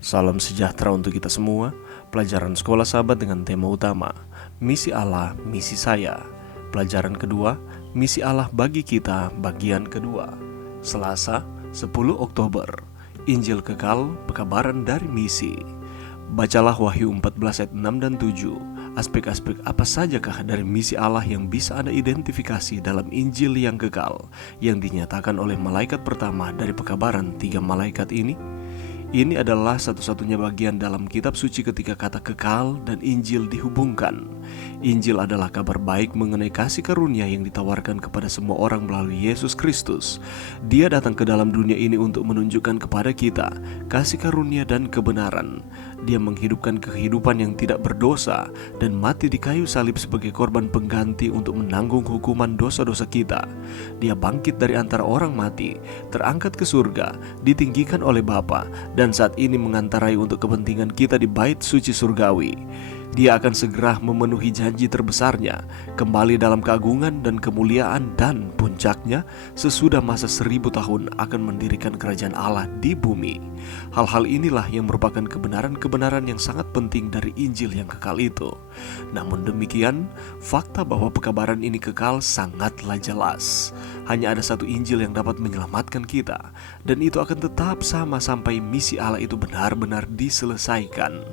Salam sejahtera untuk kita semua. Pelajaran Sekolah Sahabat dengan tema utama Misi Allah, Misi Saya. Pelajaran kedua, Misi Allah bagi kita, bagian kedua. Selasa, 10 Oktober. Injil kekal, pekabaran dari misi. Bacalah Wahyu 14 ayat 6 dan 7. Aspek-aspek apa sajakah dari misi Allah yang bisa Anda identifikasi dalam Injil yang kekal yang dinyatakan oleh malaikat pertama dari pekabaran 3 malaikat ini? Ini adalah satu-satunya bagian dalam kitab suci ketika kata kekal dan Injil dihubungkan. Injil adalah kabar baik mengenai kasih karunia yang ditawarkan kepada semua orang melalui Yesus Kristus. Dia datang ke dalam dunia ini untuk menunjukkan kepada kita kasih karunia dan kebenaran. Dia menghidupkan kehidupan yang tidak berdosa dan mati di kayu salib sebagai korban pengganti untuk menanggung hukuman dosa-dosa kita. Dia bangkit dari antara orang mati, terangkat ke surga, ditinggikan oleh Bapa, dan saat ini mengantarai untuk kepentingan kita di bait suci surgawi. Dia akan segera memenuhi janji terbesarnya, kembali dalam keagungan dan kemuliaan, dan puncaknya sesudah masa 1000 tahun akan mendirikan kerajaan Allah di bumi. Hal-hal inilah yang merupakan kebenaran-kebenaran yang sangat penting dari Injil yang kekal itu. Namun demikian, fakta bahwa pekabaran ini kekal sangatlah jelas. Hanya ada satu Injil yang dapat menyelamatkan kita, dan itu akan tetap sama sampai misi Allah itu benar-benar diselesaikan.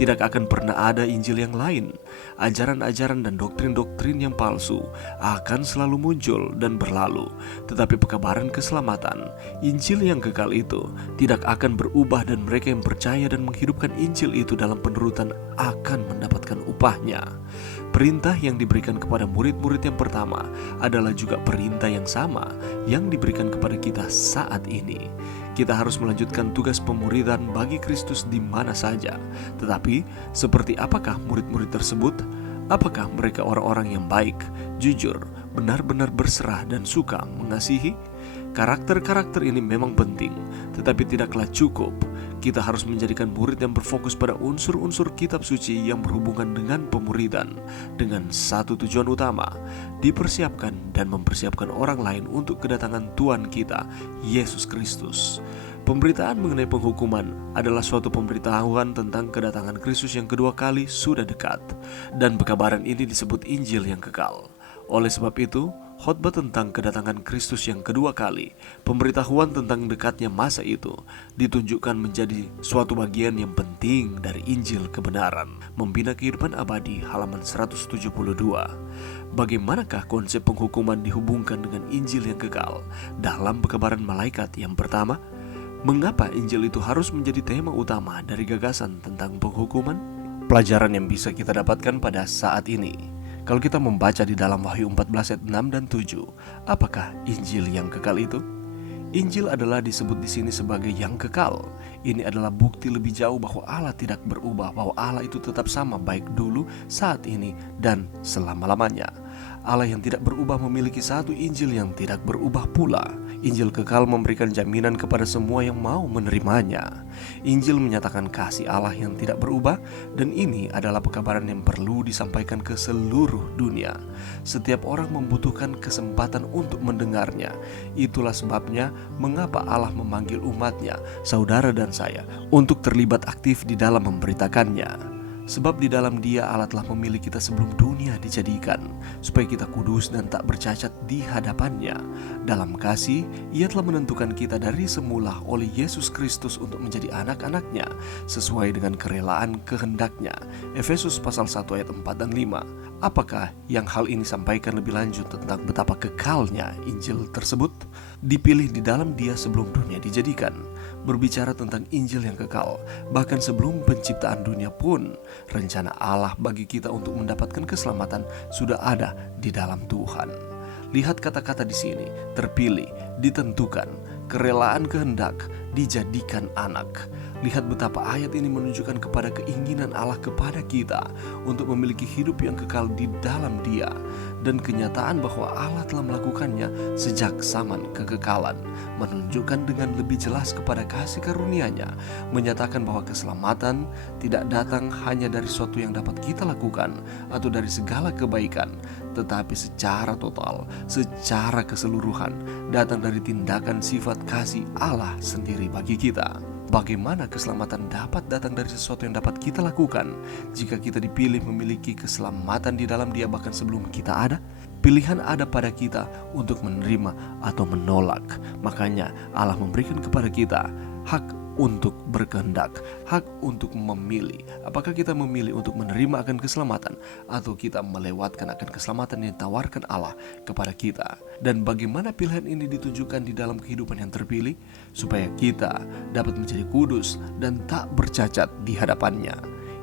Tidak akan pernah ada Injil yang lain. Ajaran-ajaran dan doktrin-doktrin yang palsu akan selalu muncul dan berlalu. Tetapi pekabaran keselamatan, Injil yang kekal itu tidak akan berubah, dan mereka yang percaya dan menghidupkan Injil itu dalam penurutan akan mendapatkan upahnya. Perintah yang diberikan kepada murid-murid yang pertama adalah juga perintah yang sama yang diberikan kepada kita saat ini. Kita harus melanjutkan tugas pemuridan bagi Kristus di mana saja. Tetapi, seperti apakah murid-murid tersebut? Apakah mereka orang-orang yang baik, jujur, benar-benar berserah dan suka mengasihi? Karakter-karakter ini memang penting, tetapi tidaklah cukup. Kita harus menjadikan murid yang berfokus pada unsur-unsur kitab suci yang berhubungan dengan pemuridan, dengan satu tujuan utama: dipersiapkan dan mempersiapkan orang lain untuk kedatangan Tuhan kita, Yesus Kristus. Pemberitaan mengenai penghukuman adalah suatu pemberitahuan tentang kedatangan Kristus yang kedua kali sudah dekat, dan pekabaran ini disebut Injil yang kekal. Oleh sebab itu, khotbah tentang kedatangan Kristus yang kedua kali, pemberitahuan tentang dekatnya masa itu, ditunjukkan menjadi suatu bagian yang penting dari Injil kebenaran, membina kehidupan abadi, halaman 172. Bagaimanakah konsep penghukuman dihubungkan dengan Injil yang kekal dalam pekabaran malaikat yang pertama? Mengapa Injil itu harus menjadi tema utama dari gagasan tentang penghukuman? Pelajaran yang bisa kita dapatkan pada saat ini. Kalau kita membaca di dalam Wahyu 14 ayat 6 dan 7, apakah Injil yang kekal itu? Injil adalah disebut di sini sebagai yang kekal. Ini adalah bukti lebih jauh bahwa Allah tidak berubah, bahwa Allah itu tetap sama baik dulu, saat ini, dan selama-lamanya. Allah yang tidak berubah memiliki satu Injil yang tidak berubah pula. Injil kekal memberikan jaminan kepada semua yang mau menerimanya. Injil menyatakan kasih Allah yang tidak berubah, dan ini adalah pekabaran yang perlu disampaikan ke seluruh dunia. Setiap orang membutuhkan kesempatan untuk mendengarnya. Itulah sebabnya mengapa Allah memanggil umatnya, saudara dan saya, untuk terlibat aktif di dalam memberitakannya. Sebab di dalam Dia Allah telah memilih kita sebelum dunia dijadikan, supaya kita kudus dan tak bercacat di hadapannya. Dalam kasih, Ia telah menentukan kita dari semula oleh Yesus Kristus untuk menjadi anak-anaknya, sesuai dengan kerelaan kehendak-Nya. Efesus pasal 1 ayat 4 dan 5. Apakah yang hal ini sampaikan lebih lanjut tentang betapa kekalnya Injil tersebut? Dipilih di dalam Dia sebelum dunia dijadikan, berbicara tentang Injil yang kekal. Bahkan sebelum penciptaan dunia pun, rencana Allah bagi kita untuk mendapatkan keselamatan sudah ada di dalam Tuhan. Lihat kata-kata di sini: terpilih, ditentukan, kerelaan kehendak, dijadikan anak. Lihat betapa ayat ini menunjukkan kepada keinginan Allah kepada kita untuk memiliki hidup yang kekal di dalam Dia, dan kenyataan bahwa Allah telah melakukannya sejak zaman kekekalan, menunjukkan dengan lebih jelas kepada kasih karunia-Nya, menyatakan bahwa keselamatan tidak datang hanya dari sesuatu yang dapat kita lakukan atau dari segala kebaikan, tetapi secara total, secara keseluruhan, datang dari tindakan sifat kasih Allah sendiri bagi kita. Bagaimana keselamatan dapat datang dari sesuatu yang dapat kita lakukan jika kita dipilih memiliki keselamatan di dalam Dia bahkan sebelum kita ada? Pilihan ada pada kita untuk menerima atau menolak. Makanya Allah memberikan kepada kita hak untuk berkehendak, hak untuk memilih. Apakah kita memilih untuk menerima akan keselamatan atau kita melewatkan akan keselamatan yang ditawarkan Allah kepada kita? Dan bagaimana pilihan ini ditunjukkan di dalam kehidupan yang terpilih supaya kita dapat menjadi kudus dan tak bercacat di hadapannya.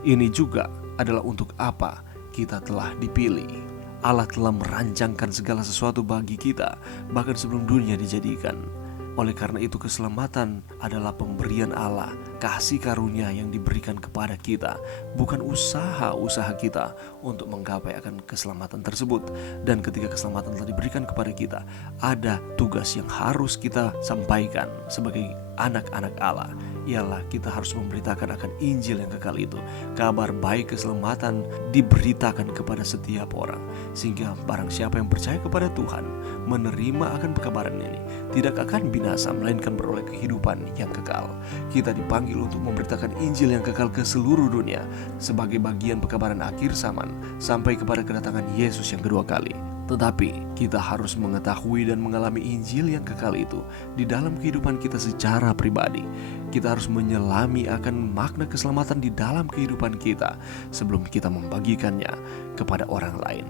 Ini juga adalah untuk apa kita telah dipilih. Allah telah merancangkan segala sesuatu bagi kita bahkan sebelum dunia dijadikan. Oleh karena itu keselamatan adalah pemberian Allah, kasih karunia yang diberikan kepada kita, bukan usaha kita untuk menggapai akan keselamatan tersebut. Dan ketika keselamatan telah diberikan kepada kita, ada tugas yang harus kita sampaikan sebagai anak-anak Allah, ialah kita harus memberitakan akan Injil yang kekal itu. Kabar baik keselamatan diberitakan kepada setiap orang, sehingga barang siapa yang percaya kepada Tuhan, menerima akan pekabaran ini, tidak akan binasa, melainkan beroleh kehidupan yang kekal. Kita dipanggil untuk memberitakan Injil yang kekal ke seluruh dunia sebagai bagian pekabaran akhir zaman sampai kepada kedatangan Yesus yang kedua kali. Tetapi kita harus mengetahui dan mengalami Injil yang kekal itu di dalam kehidupan kita secara pribadi. Kita harus menyelami akan makna keselamatan di dalam kehidupan kita sebelum kita membagikannya kepada orang lain.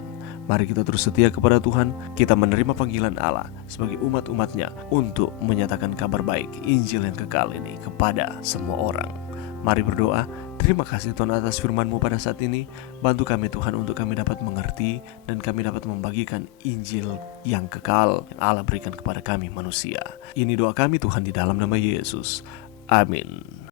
Mari kita terus setia kepada Tuhan. Kita menerima panggilan Allah sebagai umat-umatnya untuk menyatakan kabar baik Injil yang kekal ini kepada semua orang. Mari berdoa. Terima kasih Tuhan atas firman-Mu pada saat ini. Bantu kami Tuhan untuk kami dapat mengerti dan kami dapat membagikan Injil yang kekal yang Allah berikan kepada kami manusia. Ini doa kami Tuhan di dalam nama Yesus. Amin.